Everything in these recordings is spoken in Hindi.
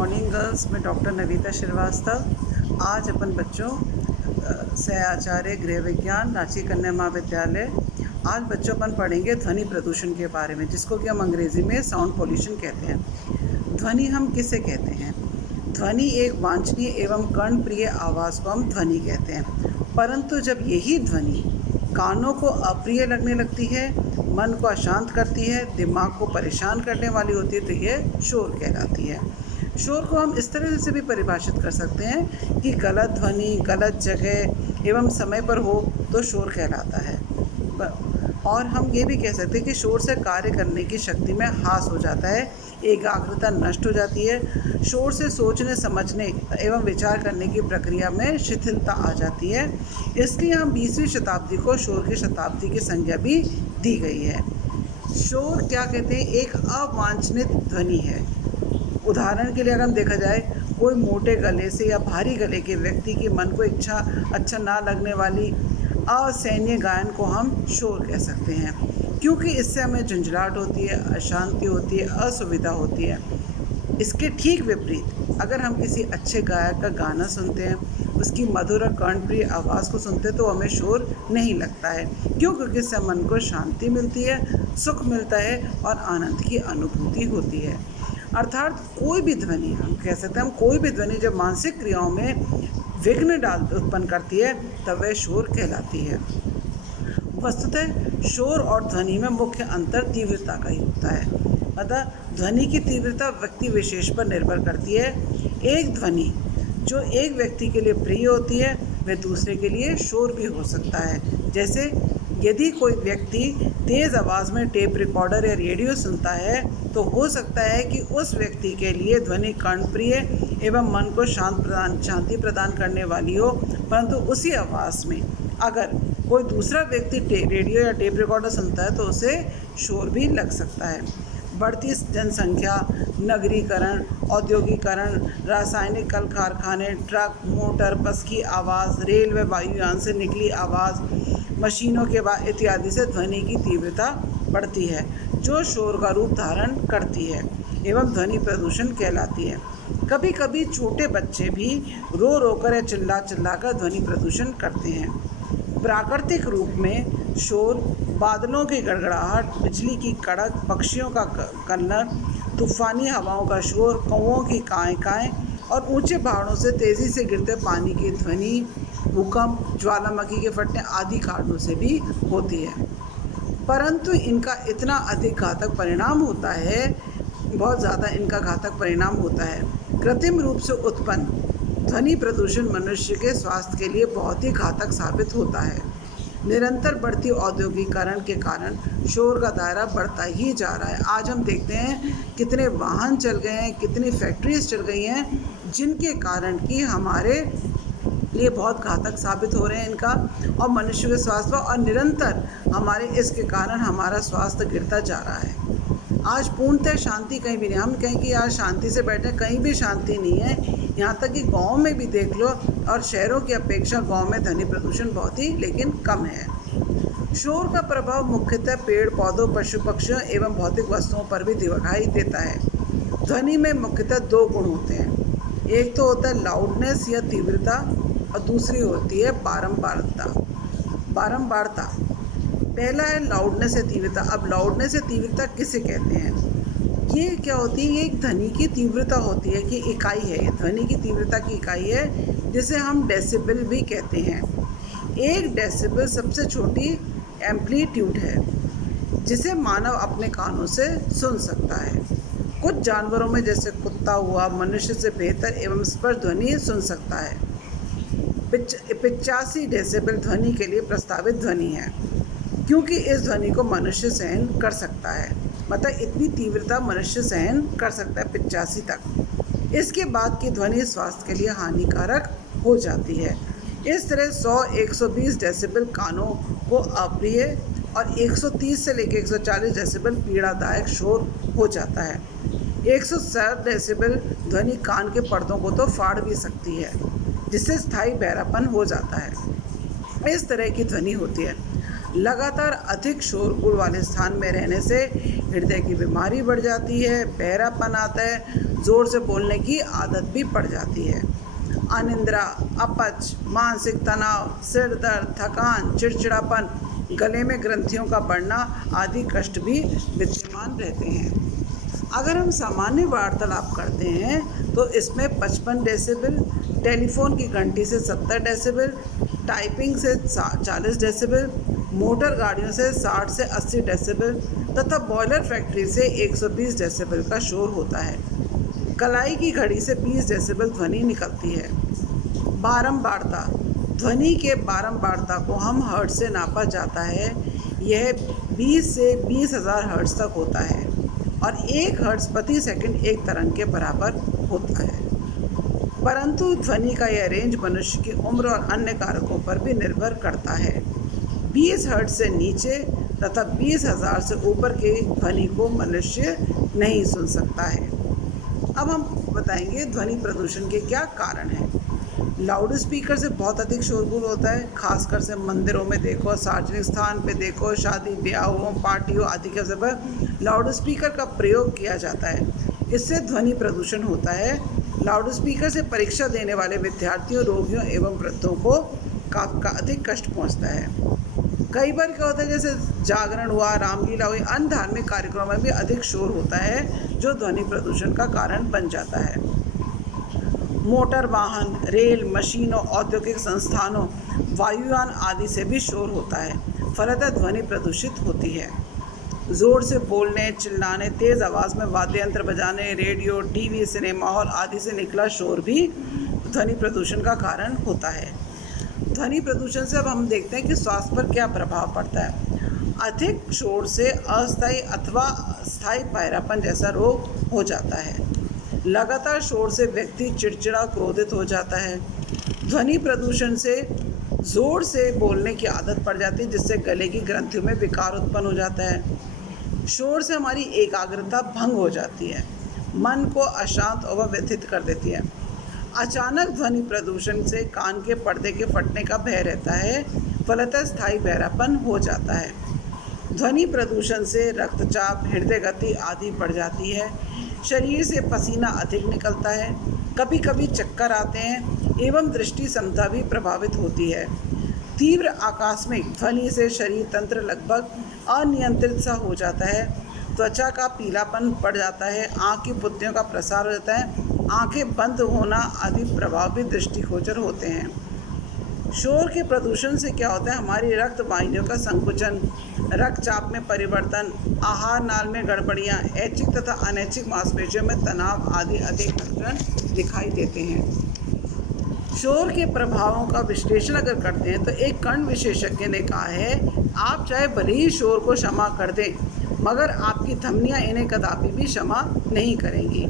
Morning girls. मैं डॉक्टर नविता श्रीवास्तव। आज अपन बच्चों से आचार्य गृह विज्ञान रांची कन्या महाविद्यालय, आज बच्चों अपन पढ़ेंगे ध्वनि प्रदूषण के बारे में, जिसको कि हम अंग्रेज़ी में साउंड पोल्यूशन कहते हैं। ध्वनि हम किसे कहते हैं? ध्वनि एक वांछनीय एवं कर्णप्रिय आवाज़ को हम ध्वनि कहते हैं। परंतु जब यही ध्वनि कानों को अप्रिय लगने लगती है, मन को अशांत करती है, दिमाग को परेशान करने वाली होती है, तो यह शोर कहलाती है। शोर को हम इस तरह से भी परिभाषित कर सकते हैं कि गलत ध्वनि गलत जगह एवं समय पर हो तो शोर कहलाता है। और हम ये भी कह सकते हैं कि शोर से कार्य करने की शक्ति में ह्रास हो जाता है, एकाग्रता नष्ट हो जाती है। शोर से सोचने समझने एवं विचार करने की प्रक्रिया में शिथिलता आ जाती है। इसलिए हम 20वीं शताब्दी को शोर की शताब्दी की संज्ञा भी दी गई है। शोर क्या कहते हैं? एक अवांछनित ध्वनि है। उदाहरण के लिए अगर हम देखा जाए, कोई मोटे गले से या भारी गले के व्यक्ति की मन को अच्छा ना लगने वाली असहनीय गायन को हम शोर कह सकते हैं, क्योंकि इससे हमें झुंझलाहट होती है, अशांति होती है, असुविधा होती है। इसके ठीक विपरीत अगर हम किसी अच्छे गायक का गाना सुनते हैं, उसकी मधुर और कर्णप्रिय आवाज़ को सुनते हैं, तो हमें शोर नहीं लगता है। क्यों? क्योंकि इससे मन को शांति मिलती है, सुख मिलता है और आनंद की अनुभूति होती है। अर्थात कोई भी ध्वनि, हम कह सकते हैं, हम कोई भी ध्वनि जब मानसिक क्रियाओं में विघ्न उत्पन्न करती है, तब वह शोर कहलाती है। वस्तुतः शोर और ध्वनि में मुख्य अंतर तीव्रता का ही होता है। अतः ध्वनि की तीव्रता व्यक्ति विशेष पर निर्भर करती है। एक ध्वनि जो एक व्यक्ति के लिए प्रिय होती है, वह दूसरे के लिए शोर भी हो सकता है। जैसे यदि कोई व्यक्ति तेज़ आवाज़ में टेप रिकॉर्डर या रेडियो सुनता है, तो हो सकता है कि उस व्यक्ति के लिए ध्वनि कर्णप्रिय एवं मन को शांति प्रदान करने वाली हो, परंतु उसी आवाज़ में अगर कोई दूसरा व्यक्ति रेडियो या टेप रिकॉर्डर सुनता है, तो उसे शोर भी लग सकता है। बढ़ती जनसंख्या, नगरीकरण, औद्योगिकरण, रासायनिक कल कारखाने, ट्रक, मोटर, बस की आवाज़, रेल व वायुयान से निकली आवाज़, मशीनों के बाद इत्यादि से ध्वनि की तीव्रता बढ़ती है, जो शोर का रूप धारण करती है एवं ध्वनि प्रदूषण कहलाती है। कभी कभी छोटे बच्चे भी रो रो कर या चिल्ला कर ध्वनि प्रदूषण करते हैं। प्राकृतिक रूप में शोर बादलों की गड़गड़ाहट, बिजली की कड़क, पक्षियों का कलरव, तूफानी हवाओं का शोर, कौवों की काएँ और ऊंचे पहाड़ों से तेज़ी से गिरते पानी की ध्वनि, भूकंप, ज्वालामुखी के फटने आदि कारणों से भी होती है। परंतु इनका इतना अधिक घातक परिणाम होता है, बहुत ज़्यादा इनका घातक परिणाम होता है। कृत्रिम रूप से उत्पन्न ध्वनि प्रदूषण मनुष्य के स्वास्थ्य के लिए बहुत ही घातक साबित होता है। निरंतर बढ़ती औद्योगिकरण के कारण शोर का दायरा बढ़ता ही जा रहा है। आज हम देखते हैं कितने वाहन चल गए हैं, कितनी फैक्ट्रीज चल गई हैं, जिनके कारण कि हमारे लिए बहुत घातक साबित हो रहे हैं इनका और मनुष्य के स्वास्थ्य पर, और निरंतर हमारे इसके कारण हमारा स्वास्थ्य गिरता जा रहा है। आज पूर्णतः शांति कहीं भी नहीं। हम कहें कि यार शांति से बैठे, कहीं भी शांति नहीं है। यहाँ तक कि गांव में भी देख लो, और शहरों की अपेक्षा गांव में ध्वनि प्रदूषण बहुत ही लेकिन कम है। शोर का प्रभाव मुख्यतः पेड़ पौधों, पशु पक्षियों एवं भौतिक वस्तुओं पर भी दिखाई देता है। ध्वनि में मुख्यतः दो गुण होते हैं। एक तो होता है लाउडनेस या तीव्रता, और दूसरी होती है बारंबारता। पहला है लाउडनेस या तीव्रता। अब लाउडनेस या तीव्रता किसे कहते हैं? ये क्या होती है? ये एक ध्वनि की तीव्रता होती है, कि इकाई है, ये ध्वनि की तीव्रता की इकाई है, जिसे हम डेसिबल भी कहते हैं। एक डेसिबल सबसे छोटी एम्पलीट्यूड है, जिसे मानव अपने कानों से सुन सकता है। कुछ जानवरों में, जैसे कुत्ता हुआ, मनुष्य से बेहतर एवं स्पष्ट ध्वनि सुन सकता है। 85 डेसिबल ध्वनि के लिए प्रस्तावित ध्वनि है, क्योंकि इस ध्वनि को मनुष्य सहन कर सकता है। मतलब इतनी तीव्रता मनुष्य सहन कर सकता है 85 तक। इसके बाद की ध्वनि स्वास्थ्य के लिए हानिकारक हो जाती है। इस तरह 100-120 डेसिबल कानों को अप्रिय और 130 से लेकर 140 डेसिबल पीड़ादायक शोर हो जाता है। 160 डेसिबल ध्वनि कान के पर्दों को तो फाड़ भी सकती है, जिससे स्थायी बहरापन हो जाता है। इस तरह की ध्वनि होती है। लगातार अधिक शोरगुल वाले स्थान में रहने से हृदय की बीमारी बढ़ जाती है, बहरापन आता है, ज़ोर से बोलने की आदत भी पड़ जाती है। अनिद्रा, अपच, मानसिक तनाव, सिर दर्द, थकान, चिड़चिड़ापन, गले में ग्रंथियों का बढ़ना आदि कष्ट भी विद्यमान रहते हैं। अगर हम सामान्य वार्तालाप करते हैं तो इसमें 55 डेसिबल, टेलीफोन की घंटी से 70 डेसिबल, टाइपिंग से 40 डेसिबल, मोटर गाड़ियों से 60 से 80 डेसिबल तथा बॉयलर फैक्ट्री से 120 डेसिबल का शोर होता है। कलाई की घड़ी से 20 डेसिबल ध्वनि निकलती है। बारंबारता, ध्वनि के बारंबारता को हम हर्ट्ज से नापा जाता है। यह 20 से 20,000 हर्ट्ज तक होता है और 1 हर्ट्ज प्रति सेकंड एक तरंग के बराबर होता है। परंतु ध्वनि का यह रेंज मनुष्य की उम्र और अन्य कारकों पर भी निर्भर करता है। 20 हर्ट्ज से नीचे तथा 20,000 से ऊपर की ध्वनि को मनुष्य नहीं सुन सकता है। अब हम बताएंगे ध्वनि प्रदूषण के क्या कारण हैं। लाउड स्पीकर से बहुत अधिक शोरगुल होता है, खासकर से मंदिरों में देखो, सार्वजनिक स्थान पे देखो, शादी ब्याहों पार्टियों आदि के अवसर पर लाउड स्पीकर का प्रयोग किया जाता है। इससे ध्वनि प्रदूषण होता है। लाउड स्पीकर से परीक्षा देने वाले विद्यार्थियों, रोगियों एवं वृद्धों को काफ़ी अधिक कष्ट पहुंचता है। कई बार क्या होता है, जैसे जागरण हुआ, रामलीला हुई, अन्य धार्मिक कार्यक्रमों में भी अधिक शोर होता है जो ध्वनि प्रदूषण का कारण बन जाता है। मोटर वाहन, रेल, मशीनों, औद्योगिक संस्थानों, वायुयान आदि से भी शोर होता है, फलतः ध्वनि प्रदूषित होती है। ज़ोर से बोलने, चिल्लाने, तेज़ आवाज़ में वाद्य यंत्र बजाने, रेडियो, टीवी, सिनेमा हॉल आदि से निकला शोर भी ध्वनि प्रदूषण का कारण होता है। ध्वनि प्रदूषण से अब हम देखते हैं कि स्वास्थ्य पर क्या प्रभाव पड़ता है। अधिक शोर से अस्थायी अथवा स्थायी बहरापन जैसा रोग हो जाता है। लगातार शोर से व्यक्ति चिड़चिड़ा, क्रोधित हो जाता है। ध्वनि प्रदूषण से ज़ोर से बोलने की आदत पड़ जाती है, जिससे गले की ग्रंथियों में विकार उत्पन्न हो जाता है। शोर से हमारी एकाग्रता भंग हो जाती है, मन को अशांत और व्यथित कर देती है। अचानक ध्वनि प्रदूषण से कान के पर्दे के फटने का भय रहता है, फलतः स्थायी बहरापन हो जाता है। ध्वनि प्रदूषण से रक्तचाप, हृदय गति आदि बढ़ जाती है। शरीर से पसीना अधिक निकलता है, कभी कभी चक्कर आते हैं एवं दृष्टि क्षमता भी प्रभावित होती है। तीव्र आकस्मिक ध्वनि से शरीर तंत्र लगभग अनियंत्रित सा हो जाता है, त्वचा का पीलापन बढ़ जाता है, आँख की पुतलियों का प्रसार हो जाता है, आंखें बंद होना आदि प्रभाव भी दृष्टिगोचर होते हैं। शोर के प्रदूषण से क्या होता है, हमारी रक्त वाहिनियों का संकुचन, रक्तचाप में परिवर्तन, आहार नाल में गड़बड़ियाँ, ऐच्छिक तथा अनैच्छिक मांसपेशियों में तनाव आदि अधिक लक्षण दिखाई देते हैं। शोर के प्रभावों का विश्लेषण अगर करते हैं तो एक कर्ण विशेषज्ञ ने कहा है, आप चाहे भले ही शोर को क्षमा कर दें, मगर आपकी धमनियाँ इन्हें कदापि भी क्षमा नहीं करेंगी।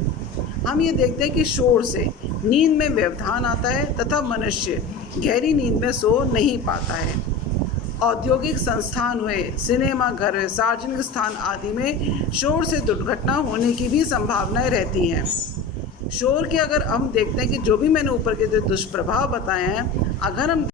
हम ये देखते हैं कि शोर से नींद में व्यवधान आता है तथा मनुष्य गहरी नींद में सो नहीं पाता है। औद्योगिक संस्थान हुए, सिनेमा घर हुए, सार्वजनिक स्थान आदि में शोर से दुर्घटना होने की भी संभावनाएं रहती हैं। शोर के अगर हम देखते हैं कि जो भी मैंने ऊपर के जो दुष्प्रभाव बताए हैं, अगर हम